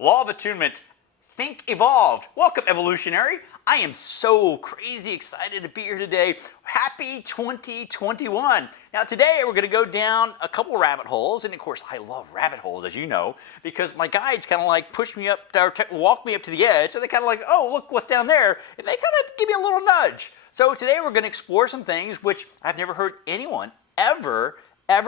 Law of attunement. Think evolved. Welcome, evolutionary. I am so crazy excited to be here today. Happy 2021. Now today we're going to go down a couple rabbit holes, and of course I love rabbit holes, as you know, because my guides kind of like push me up or walk me up to the edge, so they kind of like, oh, look what's down there, and they kind of give me a little nudge. So today we're going to explore some things which I've never heard anyone ever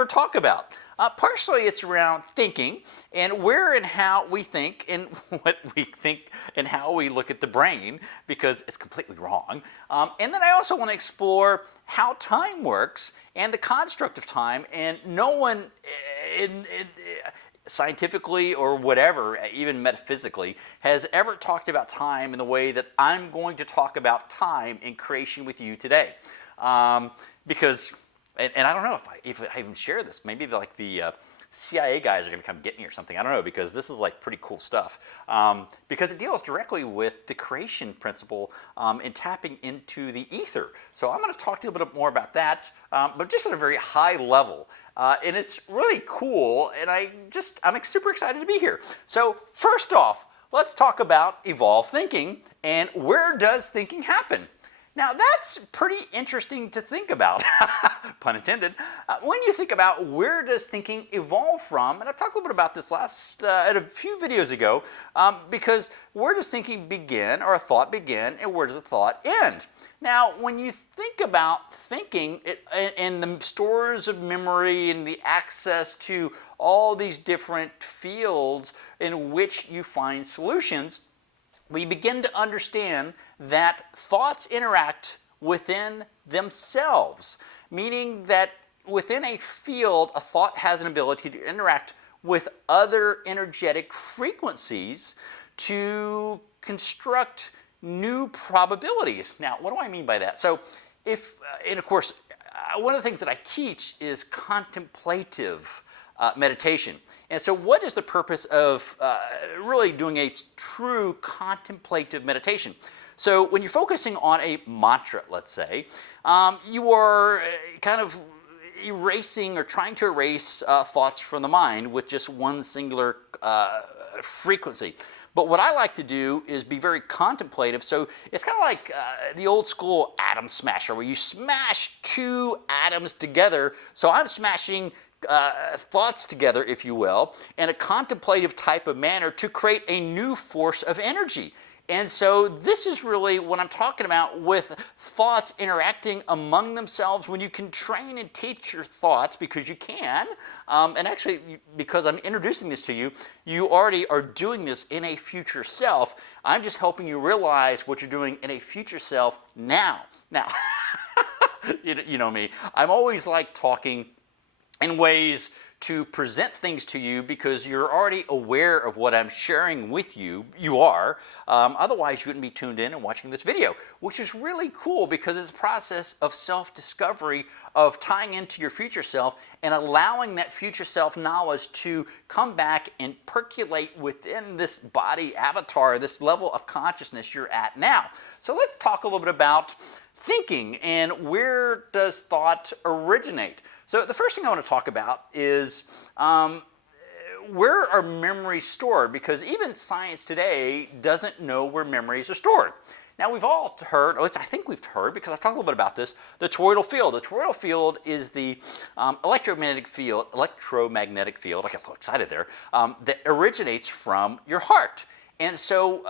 talk about. Partially it's around thinking and where and how we think and what we think and how we look at the brain, because it's completely wrong. And then I also want to explore how time works and the construct of time, and no one scientifically or whatever, even metaphysically, has ever talked about time in the way that I'm going to talk about time in creation with you today. Because and I don't know if I even share this. Maybe like the CIA guys are going to come get me or something. I don't know, because this is like pretty cool stuff. Because it deals directly with the creation principle and tapping into the ether. So I'm going to talk to you a little bit more about that, but just at a very high level. And it's really cool, and I'm super excited to be here. So first off, let's talk about evolved thinking and where does thinking happen? Now that's pretty interesting to think about, pun intended, when you think about where does thinking evolve from, and I've talked a little bit about this at a few videos ago, because where does thinking begin, or a thought begin, and where does a thought end? Now when you think about thinking and the stores of memory and the access to all these different fields in which you find solutions, we begin to understand that thoughts interact within themselves, meaning that within a field, a thought has an ability to interact with other energetic frequencies to construct new probabilities. Now, what do I mean by that? So, and of course, one of the things that I teach is contemplative meditation. And so what is the purpose of really doing a true contemplative meditation? So when you're focusing on a mantra, let's say, you are kind of erasing or trying to erase thoughts from the mind with just one singular frequency. But what I like to do is be very contemplative. So it's kind of like the old school atom smasher, where you smash two atoms together. So I'm smashing thoughts together, if you will, in a contemplative type of manner to create a new force of energy. And so this is really what I'm talking about with thoughts interacting among themselves. When you can train and teach your thoughts, because you can, and actually because I'm introducing this to you, you already are doing this in a future self. I'm just helping you realize what you're doing in a future self now. Now, you know me, I'm always like talking in ways to present things to you because you're already aware of what I'm sharing with you. You are. Otherwise, you wouldn't be tuned in and watching this video, which is really cool because it's a process of self-discovery, of tying into your future self and allowing that future self knowledge to come back and percolate within this body avatar, this level of consciousness you're at now. So let's talk a little bit about thinking and where does thought originate. So the first thing I want to talk about is where are memories stored? Because even science today doesn't know where memories are stored. Now we've all heard, or at least I think we've heard, because I've talked a little bit about this, the toroidal field. The toroidal field is the electromagnetic field, I get a little excited there, that originates from your heart. And so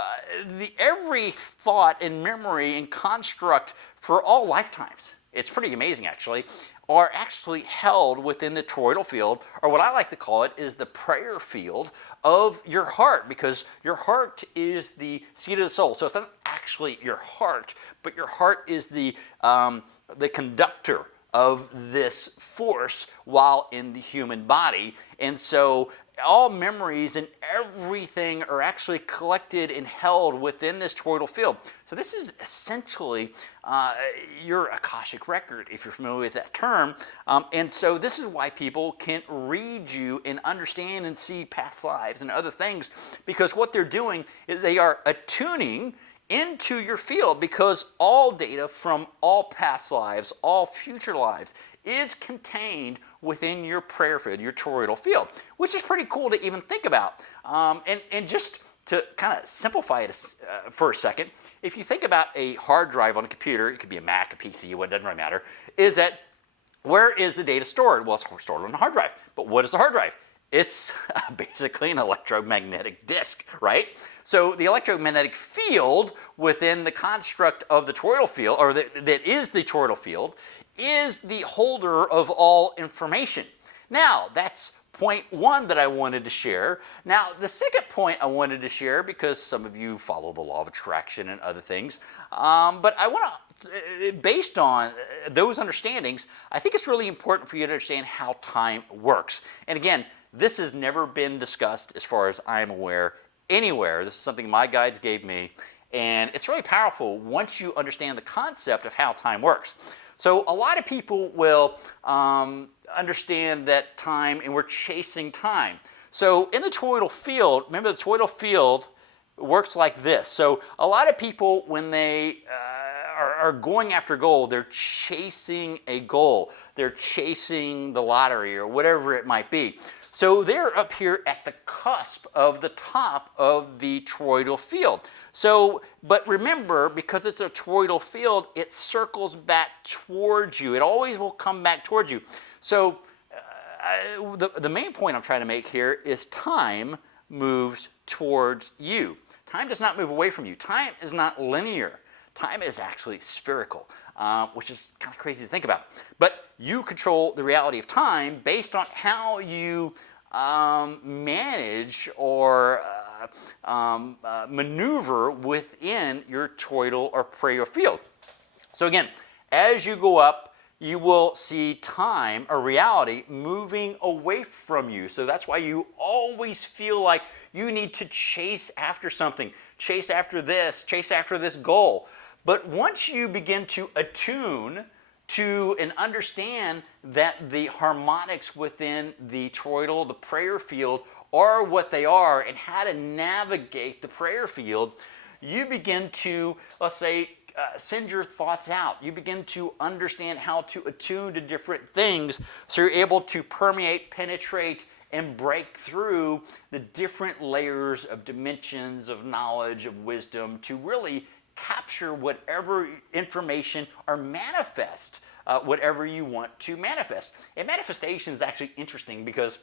every thought and memory and construct for all lifetimes, it's pretty amazing actually, are actually held within the toroidal field, or what I like to call it is the prayer field of your heart, because your heart is the seat of the soul. So it's not actually your heart, but your heart is the conductor of this force while in the human body. And so all memories and everything are actually collected and held within this toroidal field. So this is essentially your Akashic record, if you're familiar with that term. And so this is why people can read you and understand and see past lives and other things, because what they're doing is they are attuning into your field, because all data from all past lives, all future lives, is contained within your prayer field, your toroidal field, which is pretty cool to even think about. And just to kind of simplify it for a second, if you think about a hard drive on a computer, it could be a Mac, a PC, what doesn't really matter, is that where is the data stored? Well, it's stored on a hard drive. But what is the hard drive? It's basically an electromagnetic disk, right? So the electromagnetic field within the construct of the toroidal field, or that is the toroidal field, is the holder of all information. Now, that's point one that I wanted to share. Now, the second point I wanted to share, because some of you follow the law of attraction and other things, but I want to, based on those understandings, I think it's really important for you to understand how time works. And again, this has never been discussed, as far as I'm aware, anywhere. This is something my guides gave me, and it's really powerful once you understand the concept of how time works. So a lot of people will understand that time, and we're chasing time. So in the toroidal field, remember the toroidal field works like this. So a lot of people, when they are going after goal, they're chasing a goal. They're chasing the lottery or whatever it might be. So they're up here at the cusp of the top of the toroidal field. So, but remember, because it's a toroidal field, it circles back towards you. It always will come back towards you. So the main point I'm trying to make here is time moves towards you. Time does not move away from you. Time is not linear. Time is actually spherical, which is kind of crazy to think about. But you control the reality of time based on how you manage or maneuver within your toroidal or parietal field. So again, as you go up, you will see time or reality moving away from you. So that's why you always feel like you need to chase after something, chase after this goal. But once you begin to attune to and understand that the harmonics within the toroidal, the prayer field, are what they are, and how to navigate the prayer field, you begin to, let's say, send your thoughts out. You begin to understand how to attune to different things, so you're able to permeate, penetrate, and break through the different layers of dimensions of knowledge, of wisdom, to really capture whatever information or manifest whatever you want to manifest. And manifestation is actually interesting, because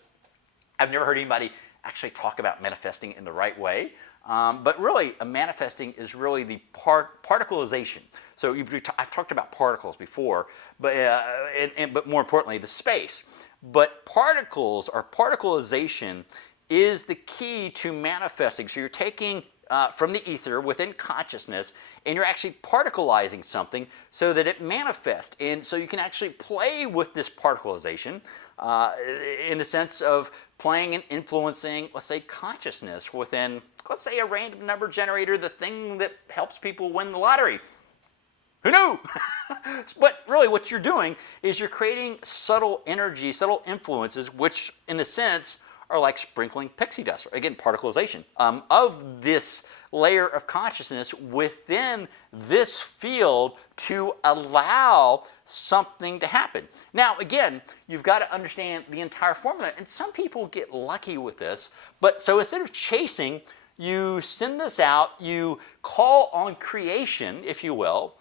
I've never heard anybody actually talk about manifesting in the right way. But really, manifesting is really the particle-ization. So I've talked about particles before, but more importantly, the space. But particles, or particle-ization, is the key to manifesting. So you're taking from the ether within consciousness, and you're actually particleizing something so that it manifests. And so you can actually play with this particle-ization in the sense of playing and influencing, let's say, consciousness within, let's say, a random number generator, the thing that helps people win the lottery. Who knew? But really what you're doing is you're creating subtle energy, subtle influences, which in a sense are like sprinkling pixie dust, again, particle-ization, of this layer of consciousness within this field to allow something to happen. Now, again, you've got to understand the entire formula, and some people get lucky with this, but so instead of chasing, you send this out, you call on creation, if you will,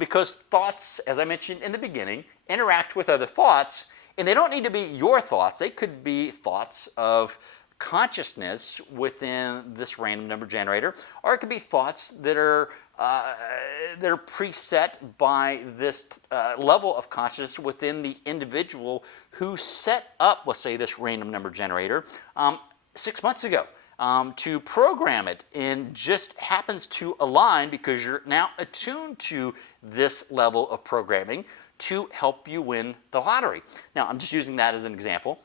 because thoughts, as I mentioned in the beginning, interact with other thoughts. And they don't need to be your thoughts. They could be thoughts of consciousness within this random number generator, or it could be thoughts that are preset by this level of consciousness within the individual who set up, let's say, this random number generator 6 months ago. To program it, and just happens to align because you're now attuned to this level of programming to help you win the lottery. Now, I'm just using that as an example,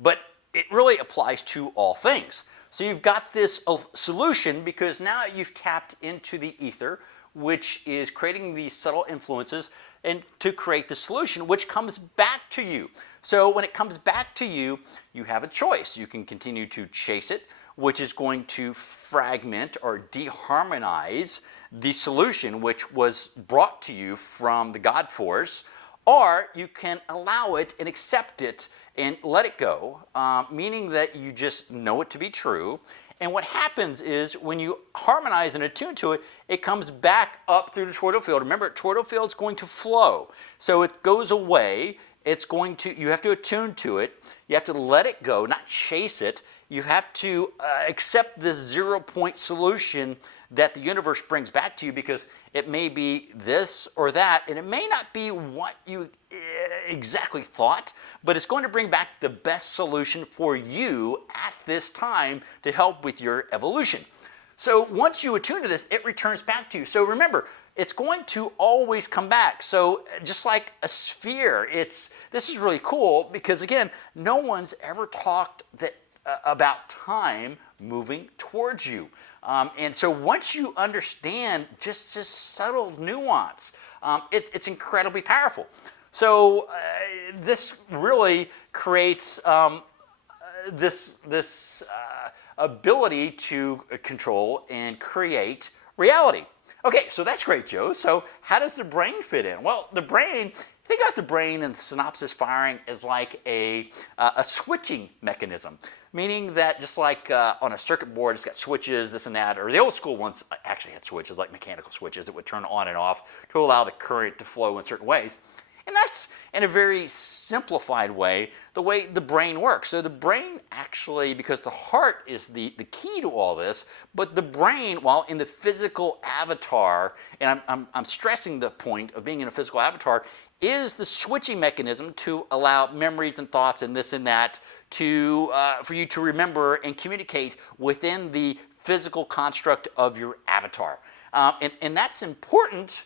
but it really applies to all things. So you've got this solution because now you've tapped into the ether, which is creating these subtle influences, and to create the solution, which comes back to you. So when it comes back to you, you have a choice. You can continue to chase it, which is going to fragment or deharmonize the solution which was brought to you from the God force, or you can allow it and accept it and let it go, meaning that you just know it to be true. And what happens is when you harmonize and attune to it, it comes back up through the toroidal field. Remember, toroidal field is going to flow. So it goes away. You have to attune to it. You have to let it go, not chase it. You have to accept this 0-point solution that the universe brings back to you, because it may be this or that, and it may not be what you exactly thought, but it's going to bring back the best solution for you at this time to help with your evolution. So once you attune to this, it returns back to you. So remember, it's going to always come back. So just like a sphere, this is really cool, because again, no one's ever talked about time moving towards you. And so once you understand just this subtle nuance, it's incredibly powerful. So this really creates this ability to control and create reality. Okay, so that's great, Joe. So how does the brain fit in? Well, the brain, think about the brain and synapses firing as like a switching mechanism, meaning that just like on a circuit board, it's got switches, this and that, or the old school ones actually had switches, like mechanical switches that would turn on and off to allow the current to flow in certain ways. And that's, in a very simplified way, the way the brain works. So the brain actually, because the heart is the key to all this, but the brain, while in the physical avatar, and I'm stressing the point of being in a physical avatar, is the switching mechanism to allow memories and thoughts and this and that for you to remember and communicate within the physical construct of your avatar. And that's important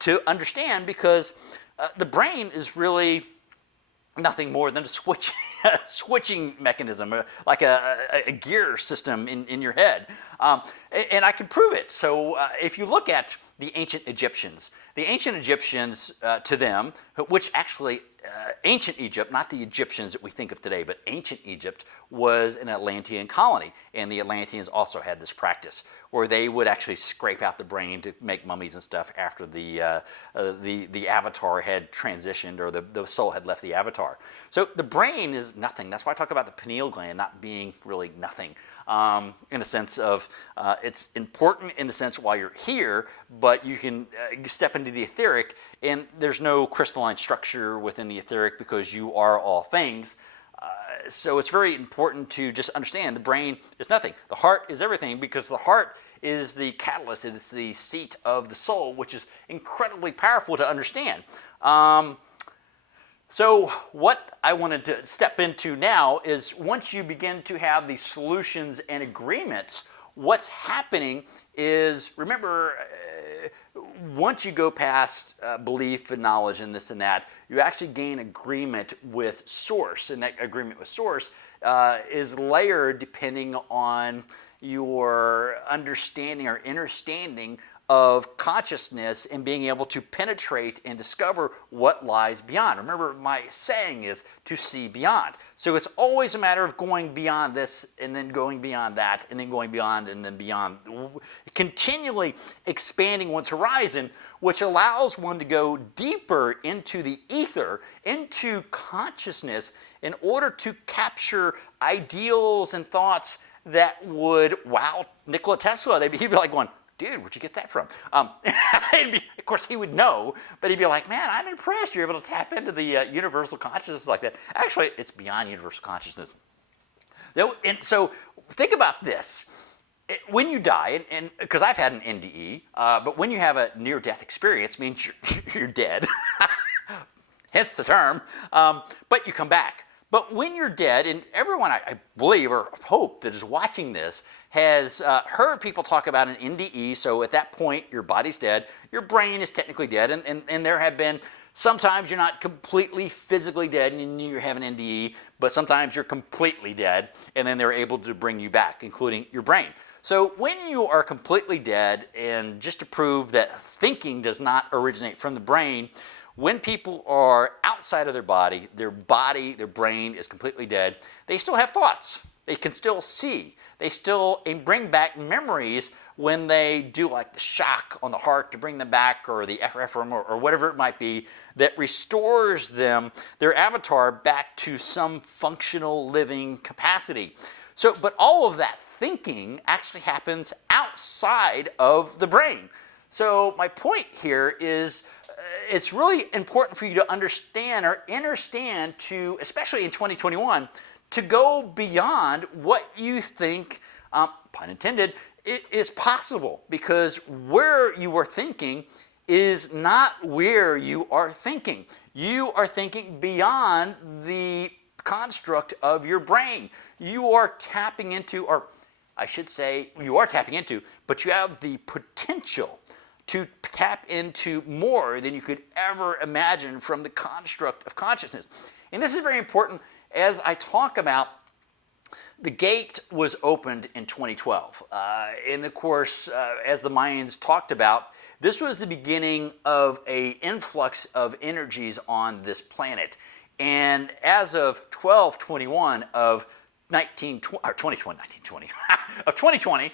to understand, because the brain is really nothing more than a switching mechanism, like a gear system in your head. And I can prove it. So if you look at the ancient Egyptians to them, which actually ancient Egypt, not the Egyptians that we think of today, but ancient Egypt was an Atlantean colony, and the Atlanteans also had this practice where they would actually scrape out the brain to make mummies and stuff after the avatar had transitioned, or the soul had left the avatar. So the brain is nothing. That's why I talk about the pineal gland not being really nothing. In the sense of it's important in the sense while you're here, but you can step into the etheric, and there's no crystalline structure within the etheric because you are all things. So it's very important to just understand the brain is nothing. The heart is everything, because the heart is the catalyst. It's the seat of the soul, which is incredibly powerful to understand. So what I wanted to step into now is, once you begin to have these solutions and agreements, what's happening is, remember, once you go past belief and knowledge and this and that, you actually gain agreement with Source. And that agreement with Source is layered depending on your understanding or understanding of consciousness and being able to penetrate and discover what lies beyond. Remember, my saying is to see beyond. So it's always a matter of going beyond this and then going beyond that and then going beyond and then beyond. Continually expanding one's horizon, which allows one to go deeper into the ether, into consciousness, in order to capture ideals and thoughts that would wow Nikola Tesla. He'd be like going, dude, where'd you get that from? Of course, he would know, but he'd be like, man, I'm impressed you're able to tap into the universal consciousness like that. Actually, it's beyond universal consciousness. And so think about this. When you die, and because I've had an NDE, but when you have a near-death experience, means you're dead, hence the term, but you come back. But when you're dead, and everyone I believe or hope that is watching this has heard people talk about an NDE, so at that point your body's dead, your brain is technically dead, and there have been, sometimes you're not completely physically dead and you have an NDE, but sometimes you're completely dead, and then they're able to bring you back, including your brain. So when you are completely dead, and just to prove that thinking does not originate from the brain, when people are outside of their brain is completely dead, they still have thoughts. They can still see. They still bring back memories when they do like the shock on the heart to bring them back, or the FM or whatever it might be, that restores them, their avatar, back to some functional living capacity. So, but all of that thinking actually happens outside of the brain. So my point here is it's really important for you to understand to, especially in 2021, to go beyond what you think, pun intended, it is possible, because where you are thinking is not where you are thinking. You are thinking beyond the construct of your brain. You are tapping into, or I should say, you are tapping into, but you have the potential to tap into more than you could ever imagine from the construct of consciousness. And this is very important as I talk about the gate was opened in 2012. And of course, as the Mayans talked about, this was the beginning of an influx of energies on this planet. And as of 12/21 of 2020,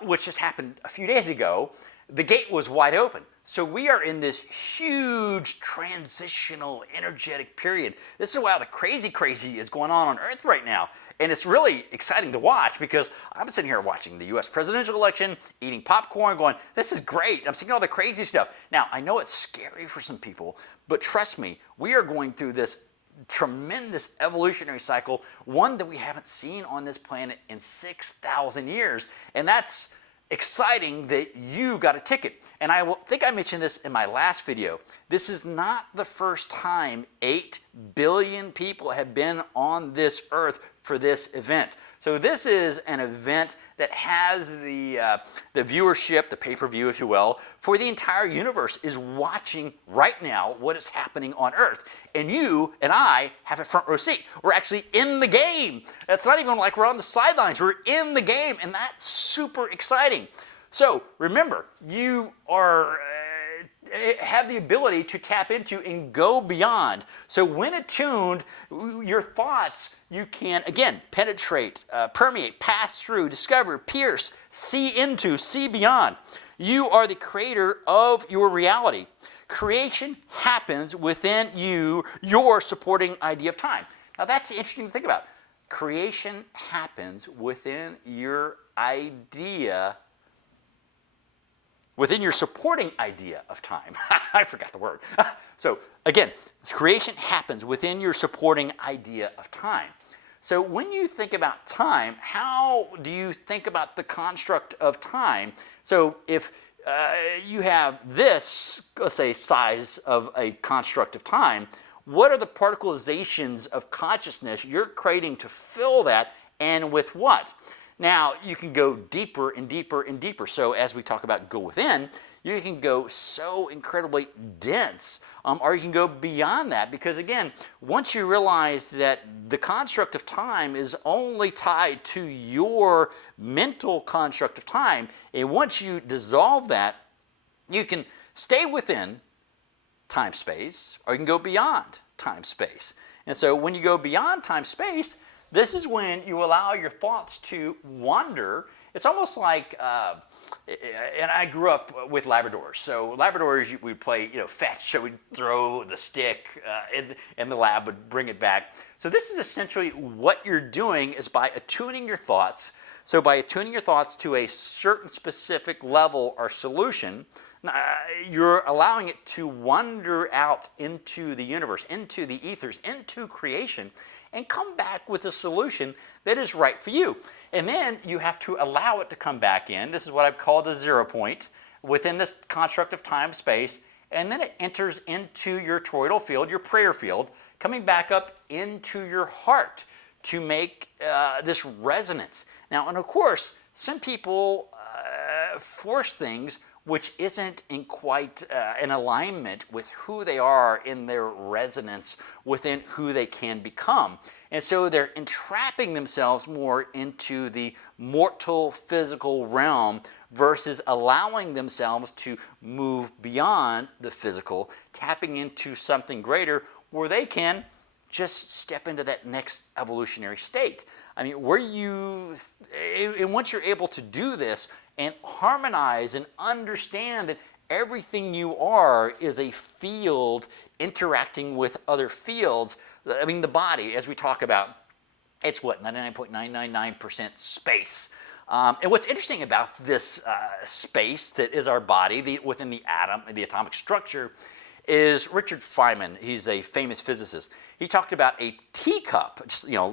which just happened a few days ago, the gate was wide open. So we are in this huge transitional energetic period. This is why the crazy is going on Earth right now. And it's really exciting to watch, because I'm sitting here watching the US presidential election, eating popcorn, going, this is great. I'm seeing all the crazy stuff. Now, I know it's scary for some people, but trust me, we are going through this tremendous evolutionary cycle, one that we haven't seen on this planet in 6,000 years. And that's exciting that you got a ticket. And I think I mentioned this in my last video. This is not the first time 8 billion people have been on this earth for this event. So this is an event that has the viewership, the pay-per-view, if you will, for the entire universe is watching right now what is happening on Earth. And you and I have a front row seat. We're actually in the game. It's not even like we're on the sidelines. We're in the game, and that's super exciting. So remember, you are have the ability to tap into and go beyond. So when attuned, your thoughts, you can, again, penetrate, permeate, pass through, discover, pierce, see into, see beyond. You are the creator of your reality. Creation happens within you, your supporting idea of time. Now that's interesting to think about. Creation happens within your idea, within your supporting idea of time. I forgot the word. So again, creation happens within your supporting idea of time. So when you think about time, how do you think about the construct of time? So if you have this, let's say, size of a construct of time, what are the particle-izations of consciousness you're creating to fill that, and with what? Now, you can go deeper and deeper and deeper. So as we talk about go within, you can go so incredibly dense, or you can go beyond that, because again, once you realize that the construct of time is only tied to your mental construct of time, and once you dissolve that, you can stay within time-space, or you can go beyond time-space. And so when you go beyond time-space, this is when you allow your thoughts to wander. It's almost like, and I grew up with Labradors. So Labradors, we'd play, fetch. So we'd throw the stick, and the lab would bring it back. So this is essentially what you're doing is by attuning your thoughts. So by attuning your thoughts to a certain specific level or solution, you're allowing it to wander out into the universe, into the ethers, into creation, and come back with a solution that is right for you. And then you have to allow it to come back in. This is what I've called the 0 point within this construct of time-space. And then it enters into your toroidal field, your prayer field, coming back up into your heart to make this resonance. Now, and of course, some people force things which isn't in quite in alignment with who they are in their resonance within who they can become. And so they're entrapping themselves more into the mortal physical realm versus allowing themselves to move beyond the physical, tapping into something greater where they can just step into that next evolutionary state. I mean, and once you're able to do this and harmonize and understand that everything you are is a field interacting with other fields. I mean, the body, as we talk about, it's what, 99.999% space. And what's interesting about this space that is our body within the atom, the atomic structure, is Richard Feynman. He's a famous physicist. He talked about a teacup,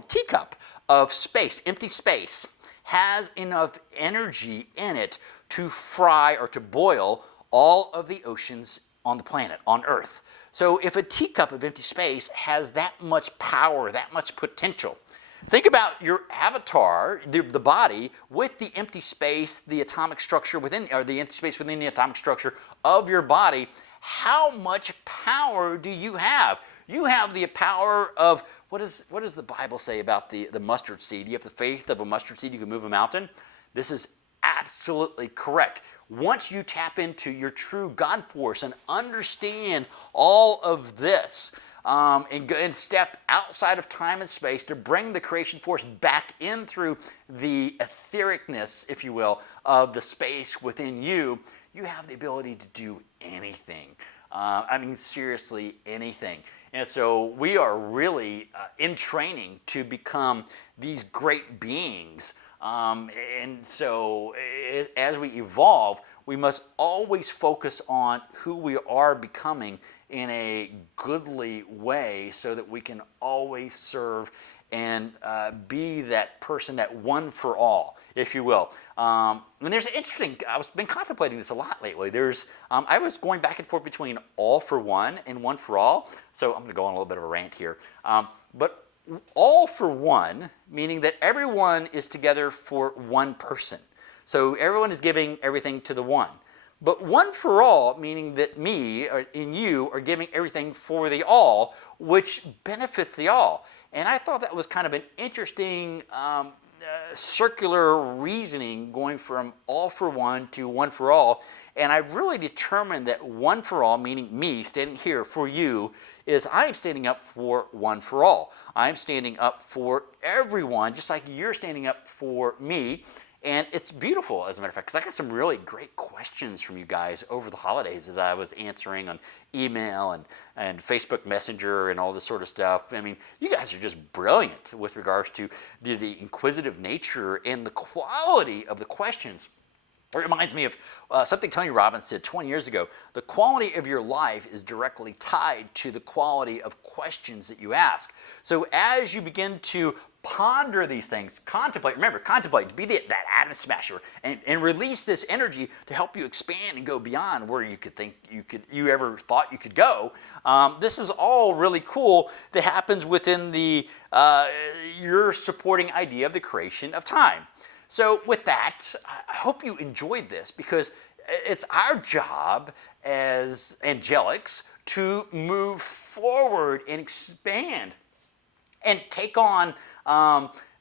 teacup of space, empty space, has enough energy in it to fry or to boil all of the oceans on the planet, on Earth. So if a teacup of empty space has that much power, that much potential, think about your avatar, the body, with the empty space, the atomic structure within, or the empty space within the atomic structure of your body. How much power do you have? You have the power of, what does the Bible say about the mustard seed? You have the faith of a mustard seed, you can move a mountain. This is absolutely correct. Once you tap into your true God force and understand all of this, and step outside of time and space to bring the creation force back in through the ethericness, if you will, of the space within you, you have the ability to do anything. I mean, seriously, anything. And so we are really in training to become these great beings. And so as we evolve, we must always focus on who we are becoming in a goodly way so that we can always serve and be that person, that one for all, if you will. And there's an interesting, I've been contemplating this a lot lately. I was going back and forth between all for one and one for all. So I'm going to go on a little bit of a rant here. But all for one, meaning that everyone is together for one person. So everyone is giving everything to the one. But one for all, meaning that me and you are giving everything for the all, which benefits the all. And I thought that was kind of an interesting circular reasoning, going from all for one to one for all. And I've really determined that one for all, meaning me standing here for you, is I'm standing up for one for all. I'm standing up for everyone, just like you're standing up for me. And it's beautiful, as a matter of fact, because I got some really great questions from you guys over the holidays that I was answering on email and Facebook Messenger and all this sort of stuff. I mean, you guys are just brilliant with regards to the inquisitive nature and the quality of the questions. It reminds me of something Tony Robbins said 20 years ago. The quality of your life is directly tied to the quality of questions that you ask. So as you begin to ponder these things, contemplate, be that atom smasher and release this energy to help you expand and go beyond where you ever thought you could go. This is all really cool that happens within your supporting idea of the creation of time. So with that, I hope you enjoyed this, because it's our job as angelics to move forward and expand and take on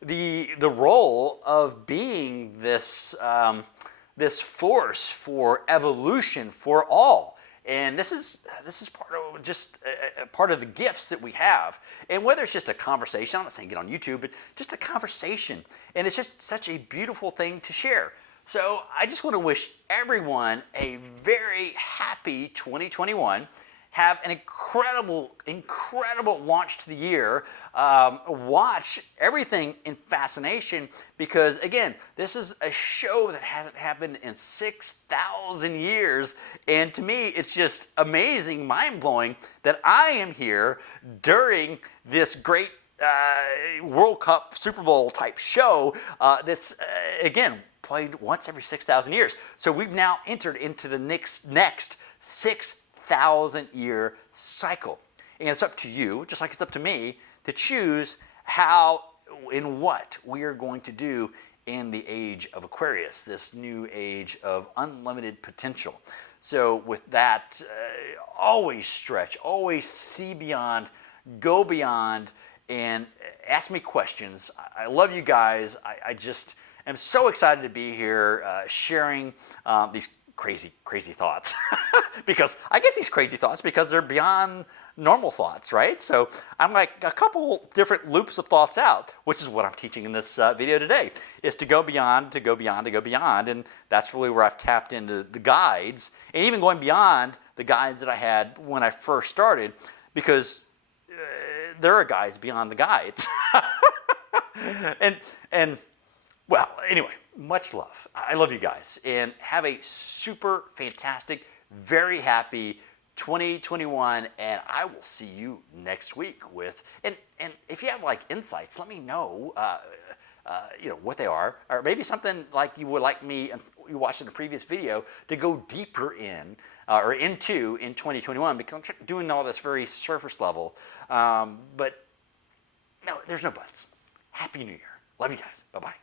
the role of being this force for evolution for all. And this is part of the gifts that we have. And whether it's just a conversation, I'm not saying get on YouTube, but just a conversation. And it's just such a beautiful thing to share. So I just want to wish everyone a very happy 2021. Have an incredible launch to the year. Watch everything in fascination, because again, this is a show that hasn't happened in 6,000 years. And to me, it's just amazing, mind-blowing that I am here during this great World Cup, Super Bowl type show that's, again, played once every 6,000 years. So we've now entered into the next 6,000-year cycle. And it's up to you, just like it's up to me, to choose how and what we are going to do in the age of Aquarius, this new age of unlimited potential. So with that, always stretch, always see beyond, go beyond, and ask me questions. I love you guys. I just am so excited to be here sharing these crazy thoughts. Because I get these crazy thoughts because they're beyond normal thoughts, right? So I'm like a couple different loops of thoughts out, which is what I'm teaching in this video today, is to go beyond, to go beyond, to go beyond. And that's really where I've tapped into the guides, and even going beyond the guides that I had when I first started, because there are guides beyond the guides. and well, anyway, much love. I love you guys, and have a super fantastic, very happy 2021, and I will see you next week with, and if you have like insights, let me know, what they are, or maybe something like you would like me, you watched in a previous video, to go deeper in, or into in 2021, because I'm doing all this very surface level, but no, there's no buts. Happy New Year. Love you guys. Bye-bye.